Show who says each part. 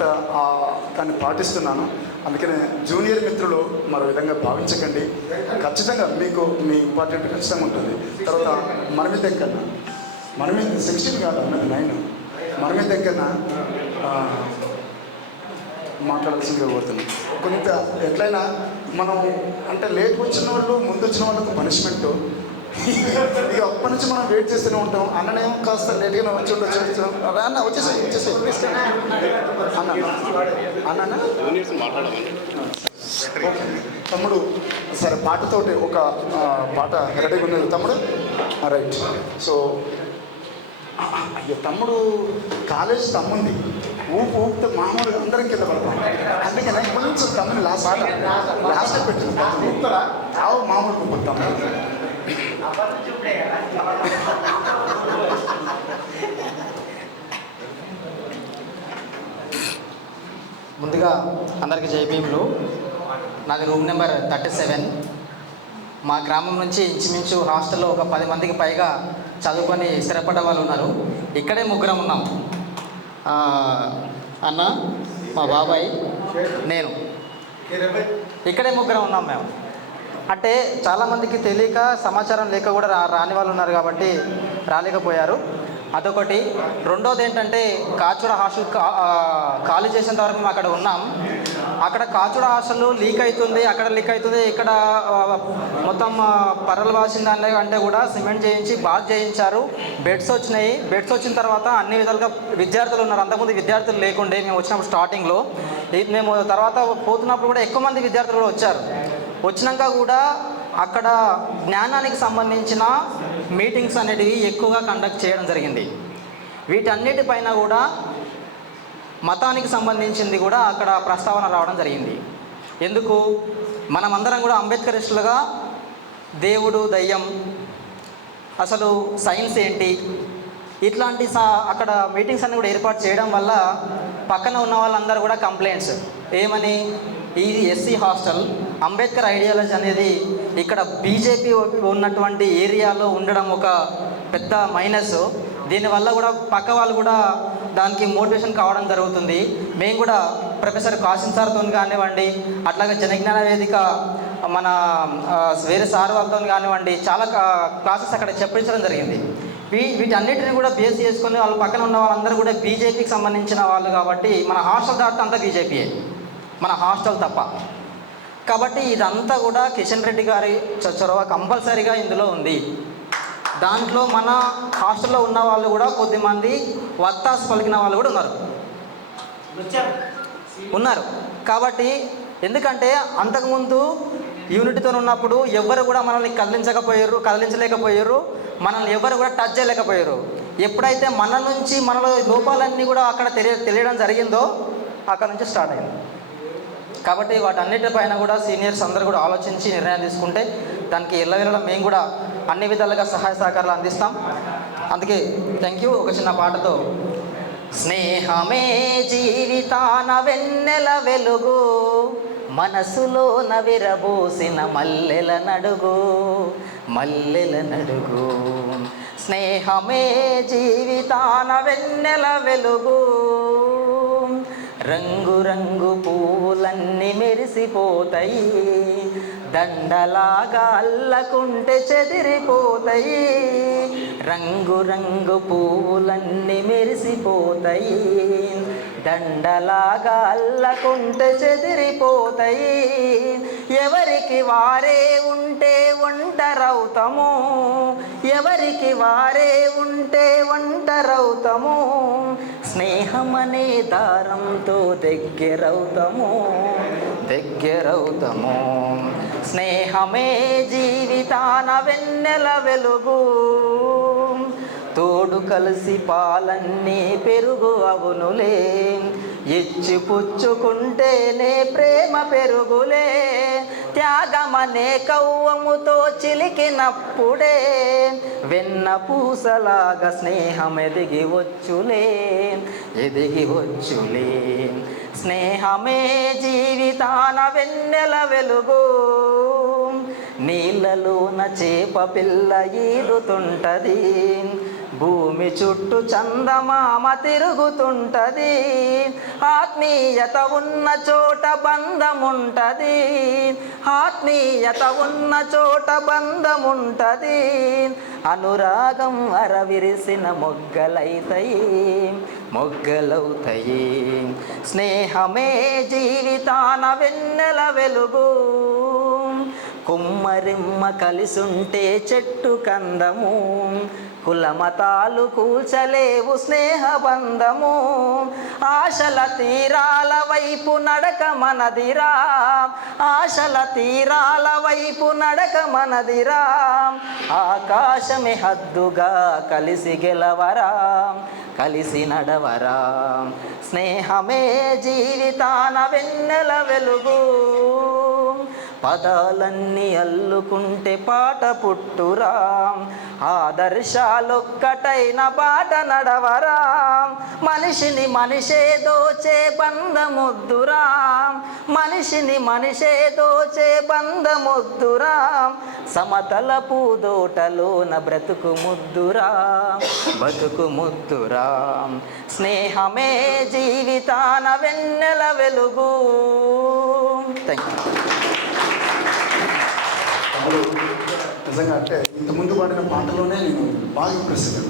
Speaker 1: కొంత దాన్ని పాటిస్తున్నాను. అందుకనే జూనియర్ మిత్రులు మరో విధంగా భావించకండి. ఖచ్చితంగా మీకు మీ ఇంపార్టెంట్ ఖచ్చితంగా ఉంటుంది. తర్వాత మనమి దగ్గర మనమి సిక్స్టీన్ కాదు అన్నది నైన్. మనమి దగ్గర మాట్లాడాల్సిందిగా కోరుతున్నాం కొంత ఎట్లయినా మనం అంటే లేట్ వచ్చిన వాళ్ళు ముందు వచ్చిన వాళ్ళకు పనిష్మెంట్ ఇక అప్పటి నుంచి మనం వెయిట్ చేస్తూనే ఉంటాం. అన్ననేమో కాస్త లేట్గానే వచ్చి ఉండొచ్చు రా అన్న వచ్చేసాయి వచ్చేసాయి. అన్న అన్న. తమ్ముడు సరే పాటతోటి ఒక పాట రెడీగా ఉన్నది తమ్ముడు? రైట్. సో అయ్యో తమ్ముడు కాలేజ్ తమ్ముంది. ఊపు ఊపితే మామూలుగా అందరం కింద పడతాం. అందుకనే కొంచెం తమ్ముడు లాస్ట్ లాస్ట్ పెట్టింది తమ్ముడు. ఊపుతారా ఆవు మామూలు ఊపు తమ్ముడు.
Speaker 2: ముందుగా అందరికీ జైభీములు నాది రూమ్ నెంబర్ థర్టీ సెవెన్. మా గ్రామం నుంచి ఇంచుమించు హాస్టల్లో ఒక పది మందికి పైగా చదువుకొని స్థిరపడ్డ వాళ్ళు ఉన్నారు. ఇక్కడే ముగ్గురం ఉన్నాం. అన్న మా బాబాయ్ నేను. ఇక్కడే ముగ్గురం ఉన్నాం మేము. అంటే చాలామందికి తెలియక సమాచారం లేక కూడా రా రాని వాళ్ళు ఉన్నారు కాబట్టి రాలేకపోయారు. అదొకటి. రెండోది ఏంటంటే కాచుడ హాస్టల్ కా- ఖాళీ చేసేంత వరకు మేము అక్కడ ఉన్నాం. అక్కడ కాచుడ హాస్టల్ లీక్ అవుతుంది అక్కడ లీక్ అవుతుంది ఇక్కడ మొత్తం పర్రలు వాసిన దానిలో అంటే కూడా సిమెంట్ చేయించి బాత్ చేయించారు. బెడ్స్ వచ్చినాయి. బెడ్స్ వచ్చిన తర్వాత అన్ని విధాలుగా విద్యార్థులు ఉన్నారు. అంతకుముందు విద్యార్థులు లేకుండే మేము వచ్చినప్పుడు స్టార్టింగ్లో మేము తర్వాత పోతున్నప్పుడు కూడా ఎక్కువ మంది విద్యార్థులు కూడా వచ్చారు. వచ్చినాక కూడా అక్కడ జ్ఞానానికి సంబంధించిన మీటింగ్స్ అనేటివి ఎక్కువగా కండక్ట్ చేయడం జరిగింది. వీటన్నిటిపైన కూడా మతానికి సంబంధించింది కూడా అక్కడ ప్రస్తావన రావడం జరిగింది. ఎందుకు? మనమందరం కూడా అంబేద్కరిస్టులుగా దేవుడు దయ్యం అసలు సైన్స్ ఏంటి? ఇట్లాంటి సా అక్కడ మీటింగ్స్ అన్ని కూడా ఏర్పాటు చేయడం వల్ల పక్కన ఉన్న వాళ్ళందరూ కూడా కంప్లైంట్స్. ఏమని? ఇది ఎస్సీ హాస్టల్ అంబేద్కర్ ఐడియాలజీ అనేది ఇక్కడ బీజేపీ ఉన్నటువంటి ఏరియాలో ఉండడం ఒక పెద్ద మైనస్. దీనివల్ల కూడా పక్క వాళ్ళు కూడా దానికి మోటివేషన్ కావడం జరుగుతుంది. మేము కూడా ప్రొఫెసర్ కాసిం సార్తో కానివ్వండి అట్లాగే జనజ్ఞాన వేదిక మన వేరే సార్ వాళ్ళతో కానివ్వండి చాలా క్లాసెస్ అక్కడ చెప్పించడం జరిగింది. వీ వీటన్నిటిని కూడా బేస్ చేసుకొని వాళ్ళ పక్కన ఉన్న వాళ్ళందరూ కూడా బీజేపీకి సంబంధించిన వాళ్ళు కాబట్టి మన హాస్టల్ దాటితే అంతా బీజేపీయే మన హాస్టల్ తప్ప. కాబట్టి ఇదంతా కూడా కిషన్ రెడ్డి గారి చొరవ కంపల్సరీగా ఇందులో ఉంది. దాంట్లో మన హాస్టల్లో ఉన్న వాళ్ళు కూడా కొద్దిమంది వత్తాసు పలికిన వాళ్ళు కూడా ఉన్నారు. ఉన్నారు. కాబట్టి ఎందుకంటే అంతకుముందు యూనిట్తో ఉన్నప్పుడు ఎవరు కూడా మనల్ని కదిలించకపోయారు కదిలించలేకపోయారు. మనల్ని ఎవరు కూడా టచ్ చేయలేకపోయారు. ఎప్పుడైతే మన నుంచి మనలో లోపాలన్నీ కూడా అక్కడ తెలియ తెలియడం జరిగిందో అక్కడ నుంచి స్టార్ట్ అయింది. కాబట్టి వాటన్నిటిపైన కూడా సీనియర్స్ అందరూ కూడా ఆలోచించి నిర్ణయం తీసుకుంటే దానికి ఎల్లవేళలా మేము కూడా అన్ని విధాలుగా సహాయ సహకారాలు అందిస్తాం. అందుకే థ్యాంక్ యూ ఒక చిన్న పాటతో స్నేహమే జీవితాన వెన్నెల వెలుగు మనసులో నవిరబోసిన మల్లెల నడుగు మల్లెల నడుగు. స్నేహమే జీవితాన వెన్నెల వెలుగు. రంగు రంగు పువ్వులన్నీ మెరిసిపోతాయి. దండలాగా అల్లకుంటే చెదిరిపోతాయి. రంగు రంగు పువ్వులన్నీ మెరిసిపోతాయి. దండలాగా అల్లకుంటే చెదిరిపోతాయి. ఎవరికి వారే ఉంటే ఒంటరవుతాము. ఎవరికి వారే ఉంటే ఒంటరవుతాము. స్నేహమనే దారంతో దగ్గరవుతాము దగ్గరవుతాము స్నేహమే జీవితాన వెన్నెల వెలుగు తోడు కలిసి పాలన్నీ పెరుగు అవునులే. ఇచ్చి పుచ్చుకుంటేనే ప్రేమ పెరుగులే. త్యాగమనే కవ్వముతో చిలికినప్పుడే వెన్న పూసలాగా స్నేహం ఎదిగి వచ్చులే ఎదిగి వచ్చులే. స్నేహమే జీవితాన వెన్నెల వెలుగు. నీళ్ళలోన చేప పిల్ల ఈదుతుంటది. భూమి చుట్టూ చందమామ తిరుగుతుంటది. ఆత్మీయత ఉన్న చోట బంధముంటది. ఆత్మీయత ఉన్న చోట బంధముంటది. అనురాగం అరవిరిసిన మొగ్గలైతయి మొగ్గలవుతాయి స్నేహమే జీవితాన వెన్నెల వెలుగు. కుమ్మరిమ్మ కలిసుంటే చెట్టు కందము. కులమతాలు కూల్చలేవు స్నేహబంధము. ఆశల తీరాల వైపు నడక మనదిరా. ఆశల తీరాల వైపు నడక మనదిరా. ఆకాశమే హద్దుగా కలిసి గెలవరా కలిసి నడవరా. స్నేహమే జీవితాన వెన్నెల వెలుగు. పదాలన్నీ అల్లుకుంటే పాట పుట్టురా. ఆదర్శాలొక్కటైన పాట నడవరా. మనిషిని మనిషే దోచే బంధముద్దురా. మనిషిని మనిషే దోచే బంధముద్దురా. సమతల పూదోటలోన బ్రతుకు ముద్దురా. బతుకు ముద్దురా. స్నేహమే జీవితాన వెన్నెల వెలుగు. థ్యాంక్ యూ
Speaker 1: నిజంగా అంటే ఇంత ముందు పాడిన పాటలోనే నేను బాగా ఇంప్రెస్ అయ్యాను.